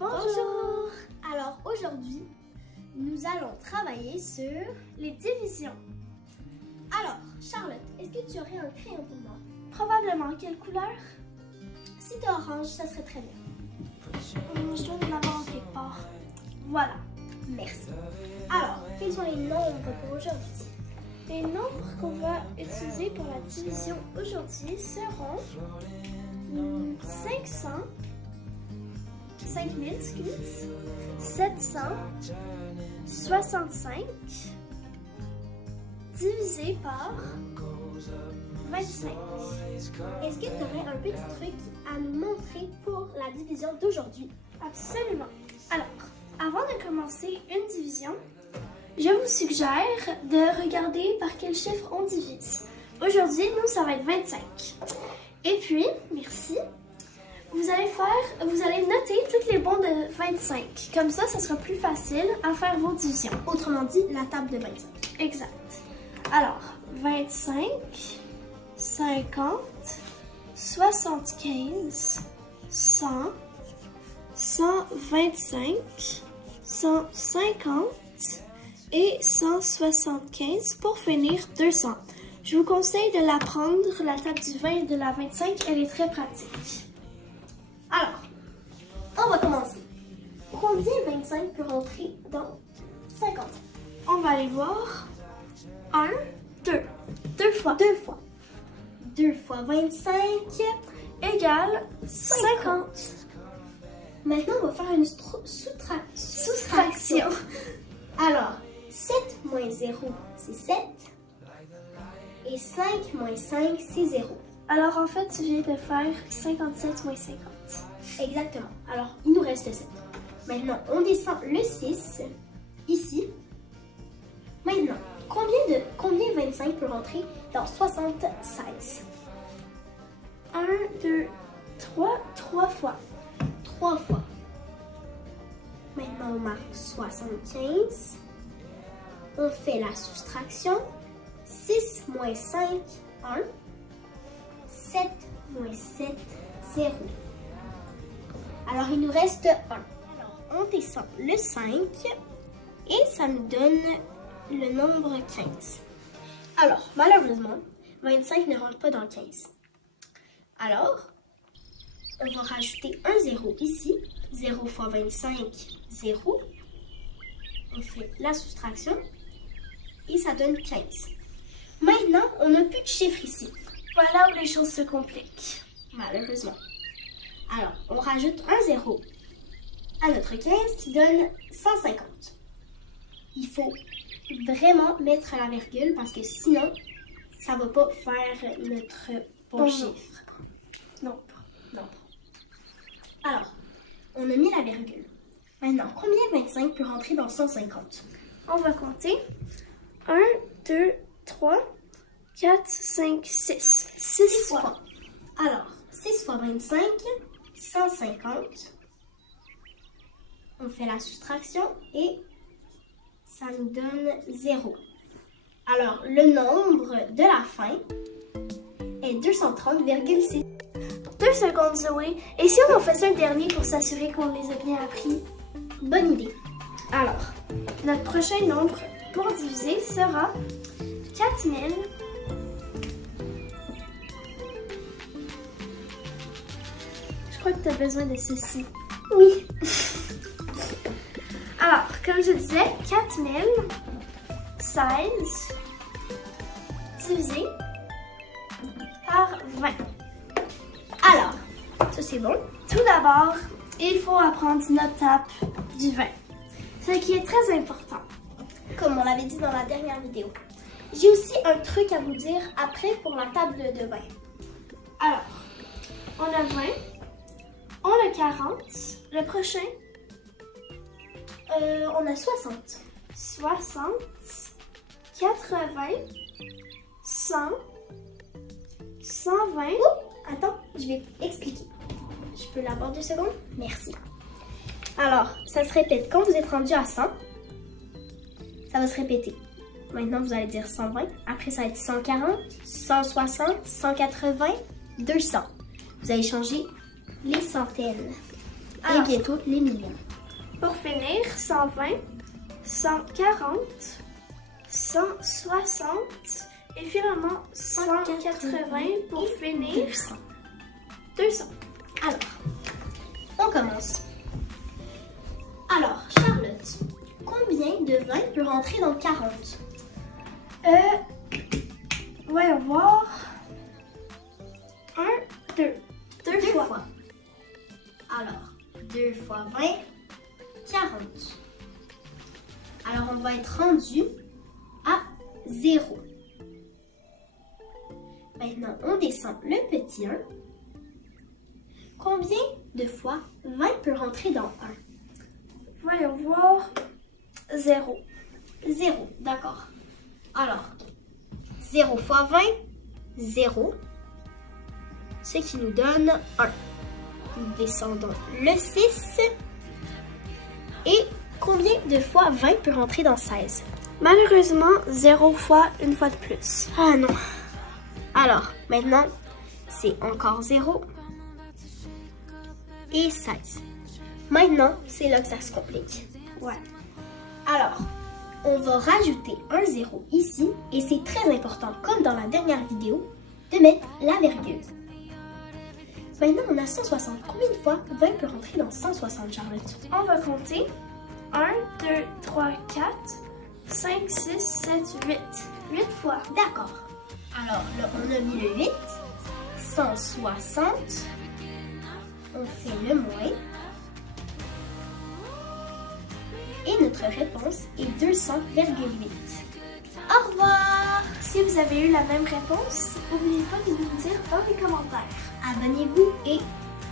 Bonjour! Alors aujourd'hui, nous allons travailler sur les divisions. Alors, Charlotte, est-ce que tu aurais un crayon pour moi? Probablement. Quelle couleur? Si tu es orange, ça serait très bien. Je dois en avoir quelque part. Voilà, merci. Alors, quels sont les nombres pour aujourd'hui? Les nombres qu'on va utiliser pour la division aujourd'hui seront 500, 5000, 765 divisé par 25. Est-ce que tu aurais un petit truc à nous montrer pour la division d'aujourd'hui? Absolument. Alors, avant de commencer une division, je vous suggère de regarder par quel chiffre on divise. Aujourd'hui, nous, ça va être 25. Et puis, merci, vous allez noter tous les bons de 25. Comme ça, ça sera plus facile à faire vos divisions. Autrement dit, la table de 25. Exact. Alors, 25, 50, 75, 100, 125, 150 et 175 pour finir 200. Je vous conseille de la prendre, la table du 20 et de la 25, elle est très pratique. Alors, on va commencer. Combien 25 peut rentrer dans 50? On va aller voir. 1, 2. 2 fois. 2 fois. 2 fois 25 égale 50. Maintenant, on va faire une soustraction. Alors, 7 moins 0, c'est 7. Et 5 moins 5, c'est 0. Alors, en fait, tu viens de faire 57 moins 50. Exactement. Alors, il nous reste 7. Maintenant, on descend le 6, ici. Maintenant, combien 25 peut rentrer dans 76? 1, 2, 3, 3 fois. 3 fois. Maintenant, on marque 75. On fait la soustraction. 6 moins 5, 1. 7 moins 7, 0. Alors, il nous reste 1. Alors, on descend le 5 et ça nous donne le nombre 15. Alors, malheureusement, 25 ne rentre pas dans 15. Alors, on va rajouter un 0 ici. 0 fois 25, 0. On fait la soustraction et ça donne 15. Maintenant, on n'a plus de chiffre ici. Voilà où les choses se compliquent. Malheureusement. Alors, on rajoute un 0 à notre 15 qui donne 150. Il faut vraiment mettre la virgule parce que sinon, ça ne va pas faire notre bon chiffre. Non. Alors, on a mis la virgule. Maintenant, combien 25 peut rentrer dans 150? On va compter. 1, 2, 3, 4, 5, 6. 6 fois. Alors, 6 fois 25, 150. On fait la soustraction et ça nous donne 0. Alors, le nombre de la fin est 230,6. 2 secondes, Zoé. Et si on en faisait un dernier pour s'assurer qu'on les a bien appris? Bonne idée. Alors, notre prochain nombre pour diviser sera 4000. Je crois que tu as besoin de ceci. Oui. Alors, comme je disais, 4016 divisé par 20. Alors, ça c'est bon. Tout d'abord, il faut apprendre notre table du 20, ce qui est très important. Comme on l'avait dit dans la dernière vidéo. J'ai aussi un truc à vous dire après pour la table de 20. Alors, on a 20, on a 40, le prochain, on a 60. 60, 80, 100, 120. Attends, je vais expliquer. Je peux l'avoir 2 secondes? Merci. Alors, ça se répète. Quand vous êtes rendu à 100, ça va se répéter. Maintenant, vous allez dire 120. Après, ça va être 140, 160, 180, 200. Vous allez changer les centaines. Alors, et bientôt les millions. Pour finir, 120, 140, 160 et finalement 180 pour finir 200. Alors, on commence. Alors, Charlotte, combien de 20 peut rentrer dans 40? Voyons voir. 1, 2. Deux fois. Alors, 2 fois 20, 40. Alors, on va être rendu à 0. Maintenant, on descend le petit 1. Combien de fois 20 peut rentrer dans 1? Voyons voir. 0. 0, d'accord. Alors, 0 fois 20, 0. Ce qui nous donne 1. Nous descendons le 6. Et combien de fois 20 peut rentrer dans 16? Malheureusement, 0 fois une fois de plus. Ah non. Alors, maintenant, c'est encore 0 et 16. Maintenant, c'est là que ça se complique. Ouais. Alors, on va rajouter un 0 ici et c'est très important, comme dans la dernière vidéo, de mettre la virgule. Maintenant, on a 160. Combien de fois 20 peut rentrer dans 160, Charlotte? On va compter 1, 2, 3, 4, 5, 6, 7, 8. 8 fois. D'accord. Alors là, on a mis le 8. 160. On fait le moins. Et notre réponse est 200,8. Au revoir! Si vous avez eu la même réponse, n'oubliez pas de nous le dire dans les commentaires. Abonnez-vous et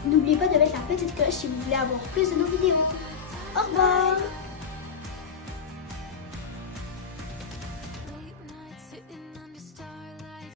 n'oubliez pas de mettre la petite cloche si vous voulez avoir plus de nos vidéos. Au revoir!